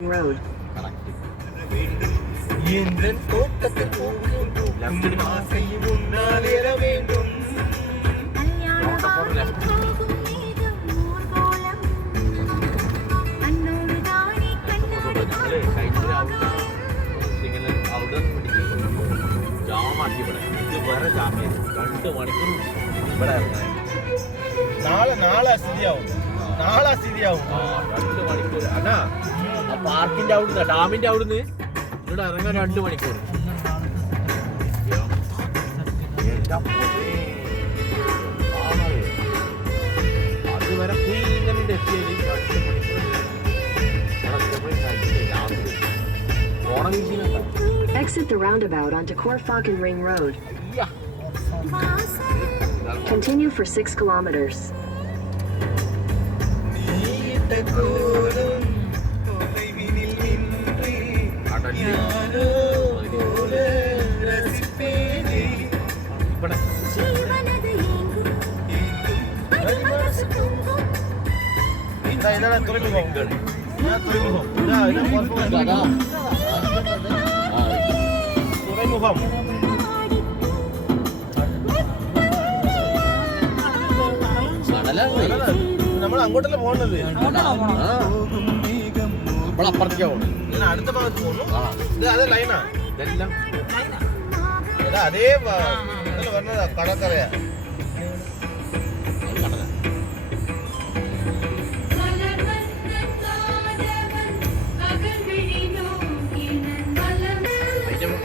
Road. നാളെ സ്ഥിതിയാവും 2 മണിക്കൂർ അണ്ണാ ആ പാർക്കിന്റെ അവിടുന്ന് ഡാമിന്റെ അവിടുന്ന് ഇവിടെ ഇറങ്ങാൻ 2 മണിക്കൂർ. അതുവരെ ഇങ്ങനെ എത്തിയത് 2 മണിക്കൂർ. Exit the roundabout onto Korfaken Ring Road. Continue for 6 kilometers. തുറമുഖം നമ്മൾ അങ്ങോട്ടല്ലേ പോകേണ്ടത്. അപ്പുറത്തേക്കാ പോകണം. അടുത്ത ഭാഗത്ത് പോകുന്നു. അതേ ലൈനാ ഇതെല്ലാം അതേ പറഞ്ഞതാ കടക്കറയാ.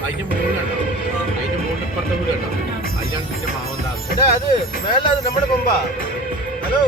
അതിന്റെ മുകളിലുണ്ടോ? അതിന്റെ മുകളിൽ ഇപ്പുറത്തെ വീട് കണ്ടോ? അതിലാണ് പിന്നെ മാവന്താ. അത് മേലെ അത് നമ്മുടെ കൊമ്പാ. ഹലോ.